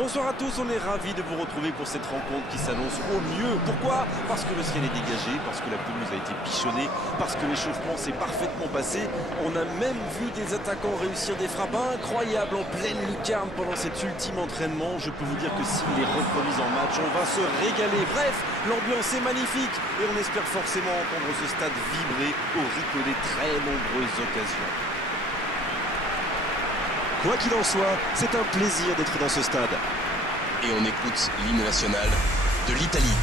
Bonsoir à tous, on est ravis de vous retrouver pour cette rencontre qui s'annonce au mieux. Pourquoi? Parce que le ciel est dégagé, parce que la pelouse a été pichonnée, parce que l'échauffement s'est parfaitement passé. On a même vu des attaquants réussir des frappes incroyables en pleine lucarne pendant cet ultime entraînement. Je peux vous dire que s'il les reproduisent en match, on va se régaler. Bref, l'ambiance est magnifique et on espère forcément entendre ce stade vibrer au rythme des très nombreuses occasions. Quoi qu'il en soit, c'est un plaisir d'être dans ce stade. Et on écoute l'hymne national de l'Italie.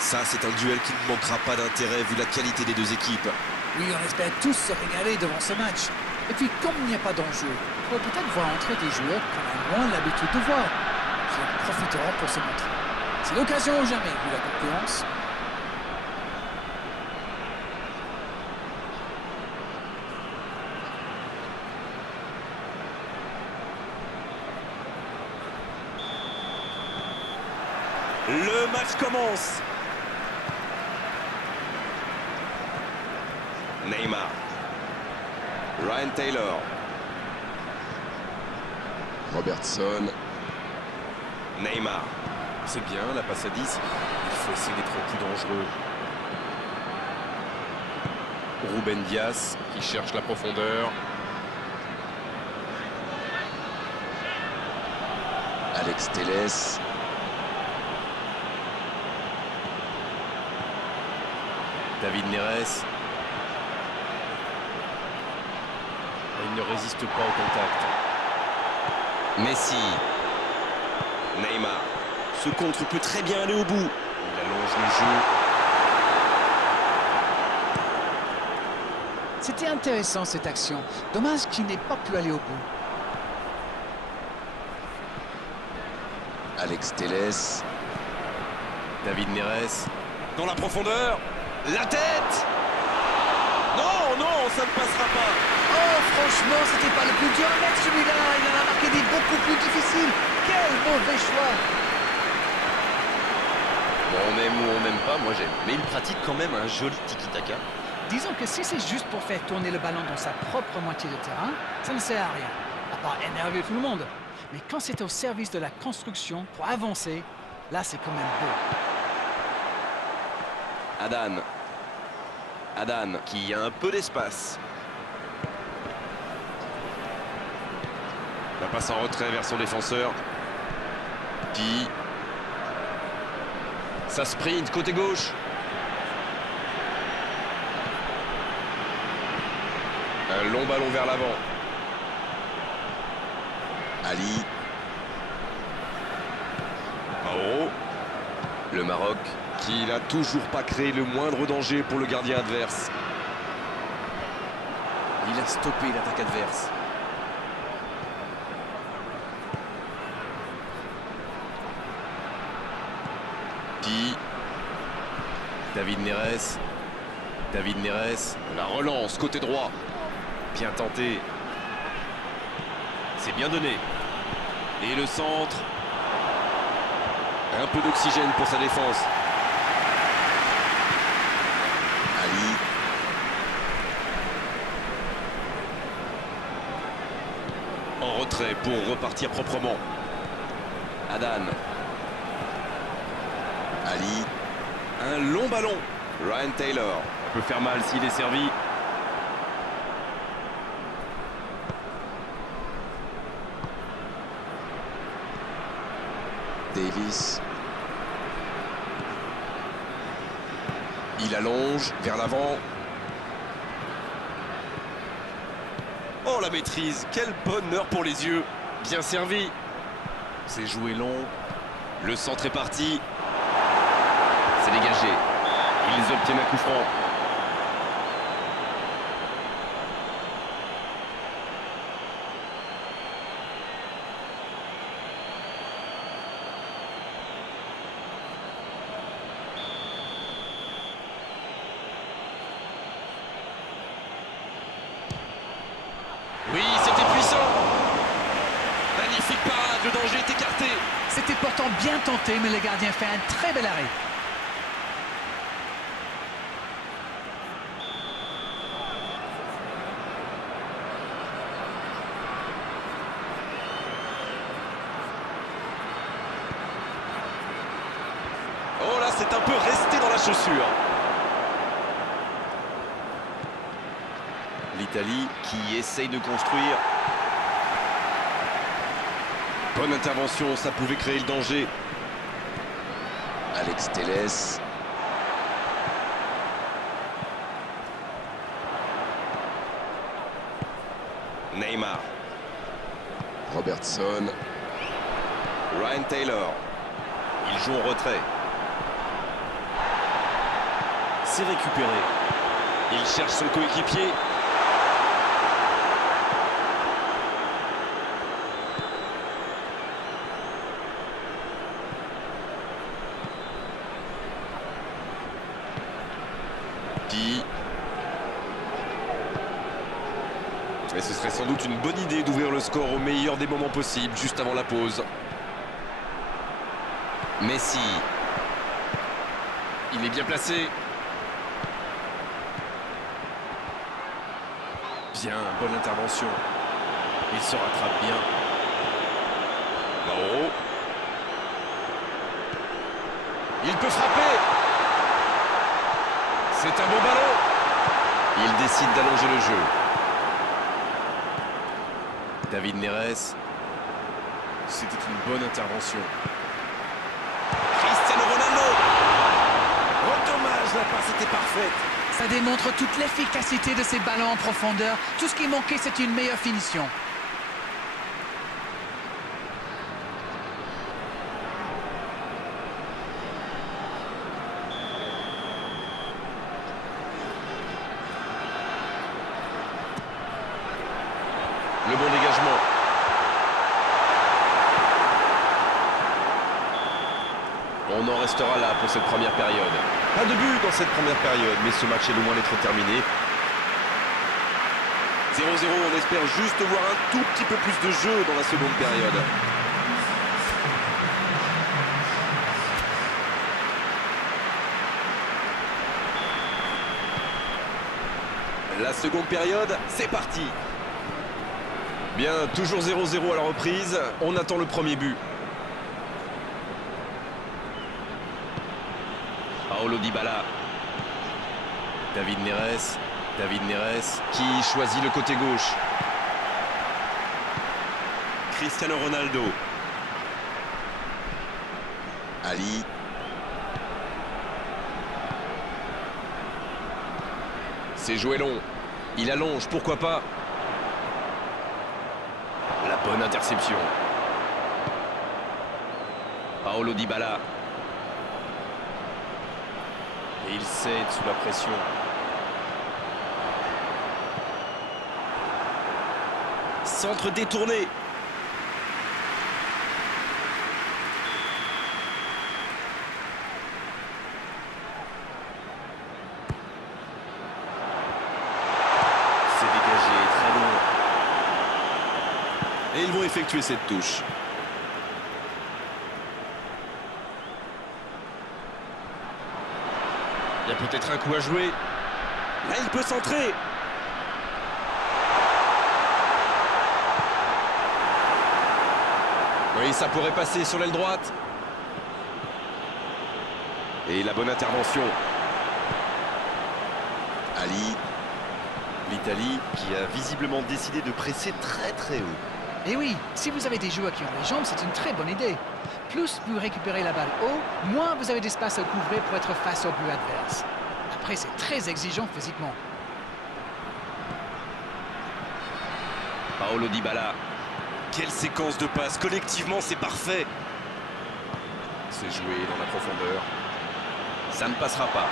Ça, c'est un duel qui ne manquera pas d'intérêt vu la qualité des deux équipes. Oui, on espère tous se régaler devant ce match. Et puis, comme il n'y a pas d'enjeu, on peut peut-être voir entrer des joueurs qu'on a moins l'habitude de voir, qui en profiteront pour se montrer. C'est l'occasion ou jamais, vu la concurrence. Le match commence. Neymar. Ryan Taylor. Robertson. Neymar. C'est bien, la passe à 10. Il faut essayer d'être plus dangereux. Ruben Dias qui cherche la profondeur. Alex Telles. David Neres. Il ne résiste pas au contact. Messi. Neymar. Ce contre peut très bien aller au bout. Il allonge le jeu. C'était intéressant cette action. Dommage qu'il n'ait pas pu aller au bout. Alex Telles. David Neres. Dans la profondeur. La tête. Non, non, ça ne passera pas. Oh, franchement, c'était pas le plus dur à mettre celui-là. Il en a marqué des beaucoup plus difficiles. Quel mauvais choix. Bon, on aime ou on n'aime pas, moi j'aime. Mais il pratique quand même un joli tiki-taka. Disons que si c'est juste pour faire tourner le ballon dans sa propre moitié de terrain, ça ne sert à rien, à part énerver tout le monde. Mais quand c'est au service de la construction, pour avancer, là c'est quand même beau. Adan qui a un peu d'espace. La passe en retrait vers son défenseur. Qui. Ça sprint côté gauche. Un long ballon vers l'avant. Ali. Mauro. Le Maroc. Qui n'a toujours pas créé le moindre danger pour le gardien adverse. Il a stoppé l'attaque adverse. Qui. David Neres. David Neres. La relance côté droit. Bien tenté. C'est bien donné. Et le centre. Un peu d'oxygène pour sa défense. Ali. En retrait pour repartir proprement. Adan. Ali. Un long ballon. Ryan Taylor. Ça peut faire mal s'il est servi. Davis. Il allonge vers l'avant. Oh la maîtrise, quel bonheur pour les yeux. Bien servi. C'est joué long. Le centre est parti. C'est dégagé. Ils obtiennent un coup franc. magnifique parade, le danger est écarté. C'était pourtant bien tenté, mais le gardien fait un très bel arrêt. Oh là, c'est un peu resté dans la chaussure. L'Italie qui essaye de construire. Bonne intervention, ça pouvait créer le danger. Alex Telles. Neymar. Robertson. Ryan Taylor. Il joue en retrait. C'est récupéré. Il cherche son coéquipier. Et ce serait sans doute une bonne idée d'ouvrir le score au meilleur des moments possibles, juste avant la pause. Messi. Il est bien placé. Bien, bonne intervention. Il se rattrape bien. Mauro. Il peut frapper. C'est un beau ballon. Il décide d'allonger le jeu. David Neres. C'était une bonne intervention. Cristiano Ronaldo. Oh dommage, la passe était parfaite. Ça démontre toute l'efficacité de ces ballons en profondeur. Tout ce qui manquait, c'est une meilleure finition. Le bon dégagement. On en restera là pour cette première période. Pas de but dans cette première période, mais ce match est loin d'être terminé. 0-0, on espère juste voir un tout petit peu plus de jeu dans la seconde période. La seconde période, c'est parti. Bien, toujours 0-0 à la reprise. On attend le premier but. Paulo Dybala. David Neres. David Neres qui choisit le côté gauche. Cristiano Ronaldo. Ali. C'est joué long. Il allonge, pourquoi pas. La bonne interception. Paulo Dybala. Et il cède sous la pression. Centre détourné. C'est dégagé, très loin. Et ils vont effectuer cette touche. Il y a peut-être un coup à jouer. Là, il peut centrer. Oui, ça pourrait passer sur l'aile droite. Et la bonne intervention. Ali. L'Italie qui a visiblement décidé de presser très très haut. Et oui, si vous avez des joueurs qui ont les jambes, c'est une très bonne idée. Plus vous récupérez la balle haut, moins vous avez d'espace à couvrir pour être face au but adverse. Après, c'est très exigeant physiquement. Paulo Dybala. Quelle séquence de passes. Collectivement, c'est parfait. C'est joué dans la profondeur. Ça ne passera pas.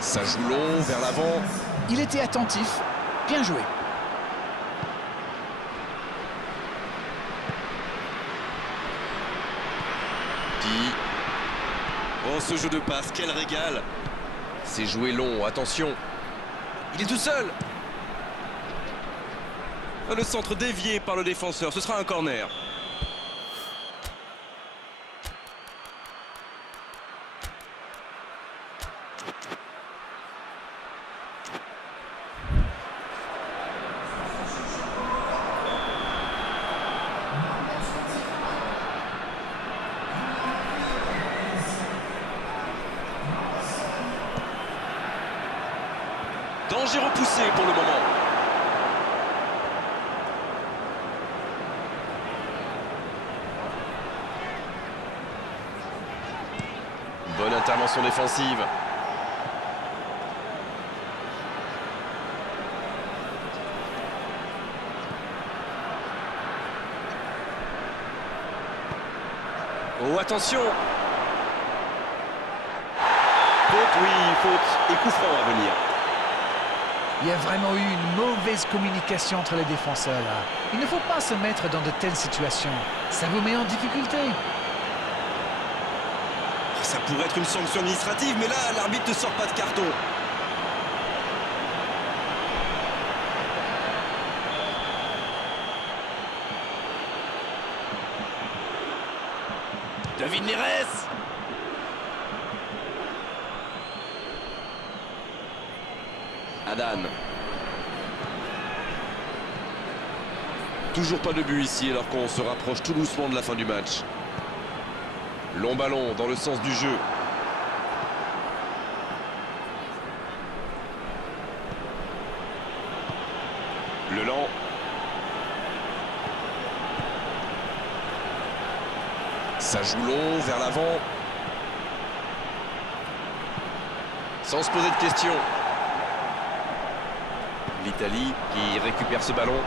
Ça joue long, vers l'avant. Il était attentif. Bien joué. Qui... Oh, ce jeu de passe, quel régal. C'est joué long, attention. Il est tout seul. Le centre dévié par le défenseur, ce sera un corner. Danger repoussé pour le moment. Bonne intervention défensive. Oh, attention. Faute, oui, faute. Et coup franc à venir. Il y a vraiment eu une mauvaise communication entre les défenseurs là. Il ne faut pas se mettre dans de telles situations. Ça vous met en difficulté. Ça pourrait être une sanction administrative, mais là, l'arbitre ne sort pas de carton. David Neres. Adan. Toujours pas de but ici alors qu'on se rapproche tout doucement de la fin du match. Long ballon dans le sens du jeu. Le lent. Ça joue long vers l'avant. Sans se poser de questions. L'Italie qui récupère ce ballon.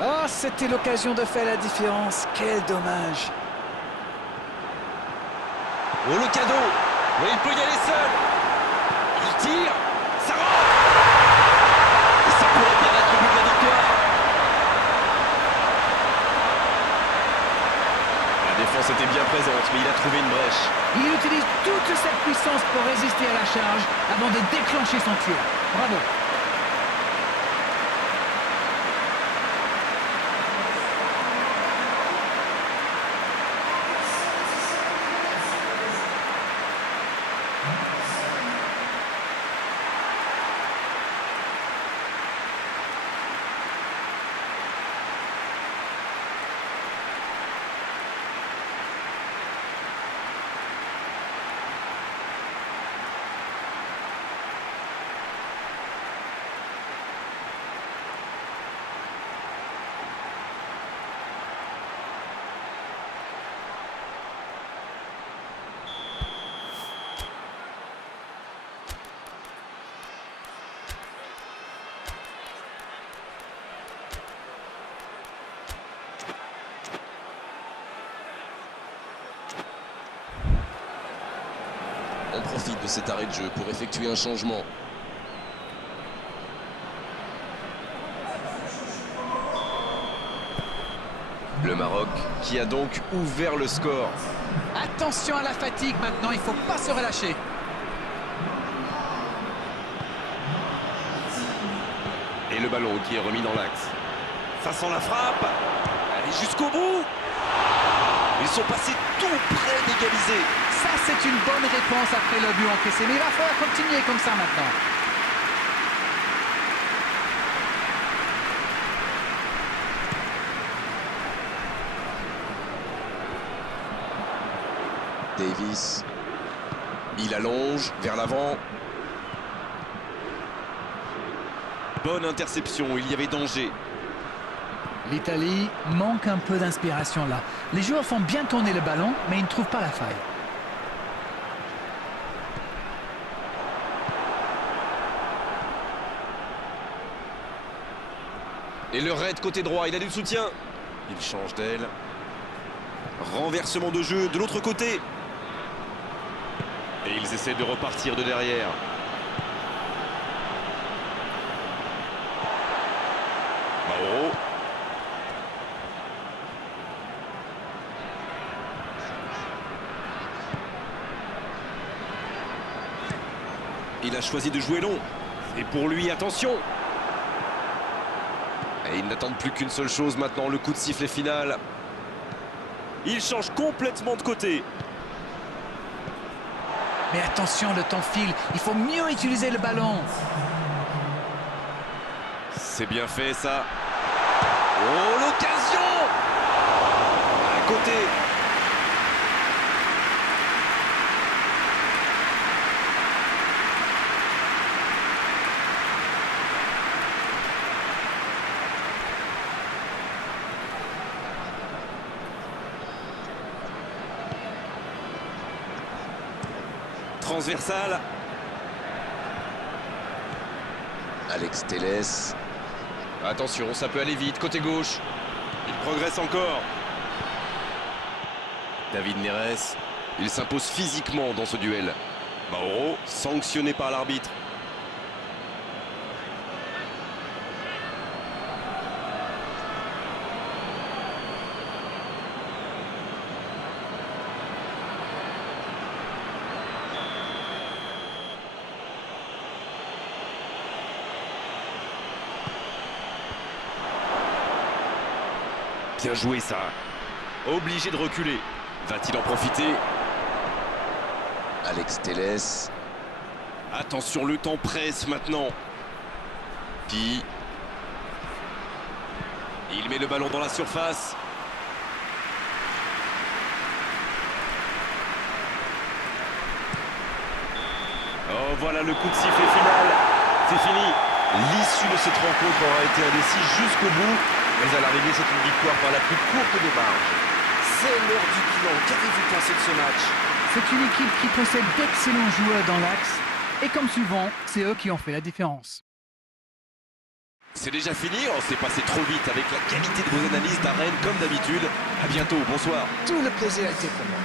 Oh, c'était l'occasion de faire la différence. Quel dommage. Oh, le cadeau. Mais il peut y aller seul. Il tire. Ça rentre. Et ça pourrait bien être le but de la victoire. La défense était bien présente, mais il a trouvé une brèche. Il utilise toute cette puissance pour résister à la charge avant de déclencher son tir. Bravo. On profite de cet arrêt de jeu pour effectuer un changement. Le Maroc qui a donc ouvert le score. Attention à la fatigue maintenant, il ne faut pas se relâcher. Et le ballon qui est remis dans l'axe. Ça sent la frappe. Allez jusqu'au bout. Ils sont passés tout près d'égaliser. Ça, c'est une bonne réponse après le but encaissé. Mais il va falloir continuer comme ça maintenant. Davis. Il allonge vers l'avant. Bonne interception, il y avait danger. L'Italie manque un peu d'inspiration là. Les joueurs font bien tourner le ballon, mais ils ne trouvent pas la faille. Et le raid côté droit, il a du soutien. Il change d'aile. Renversement de jeu de l'autre côté. Et ils essaient de repartir de derrière. Mauro. Il a choisi de jouer long. Et pour lui, attention. Et ils n'attendent plus qu'une seule chose maintenant, le coup de sifflet final. Il change complètement de côté. Mais attention, le temps file. Il faut mieux utiliser le ballon. C'est bien fait ça. Oh, l'occasion! À côté. Transversal. Alex Telles. Attention, ça peut aller vite, côté gauche. Il progresse encore. David Neres. Il s'impose physiquement dans ce duel. Mauro, sanctionné par l'arbitre. Bien joué ça. Obligé de reculer. Va-t-il en profiter? Alex Telles. Attention, le temps presse maintenant. Puis, il met le ballon dans la surface. Oh, voilà le coup de sifflet final. C'est fini. L'issue de cette rencontre aura été indécise jusqu'au bout. Mais à l'arrivée, c'est une victoire par la plus courte des marges. C'est l'heure du bilan. Qu'avez-vous pensé de ce match? C'est une équipe qui possède d'excellents joueurs dans l'axe. Et comme souvent, c'est eux qui ont fait la différence. C'est déjà fini. On s'est passé trop vite avec la qualité de vos analyses d'arène comme d'habitude. À bientôt. Bonsoir. Tout le plaisir a été pour moi.